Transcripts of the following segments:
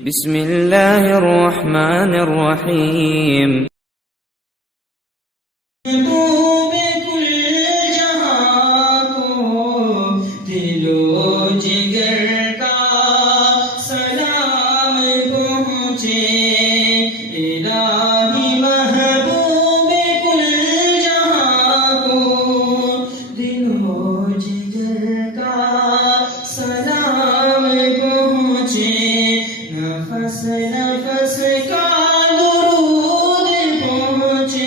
بسم الله الرحمن الرحيم نفس کا درود پہنچے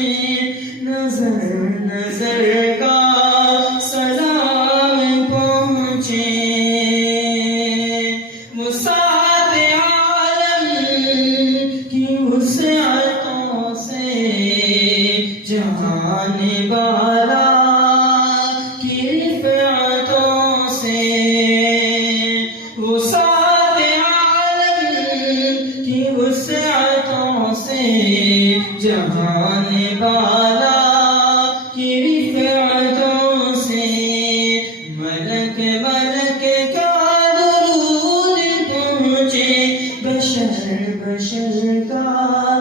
نظر کا سلام پہنچے وسعت عالم کی وسعتوں سے جہان بالا کی رفعتوں سے وسعتوں سے جہان بالا کی رفعتوں سے ملک کا درود پہنچے بشر کا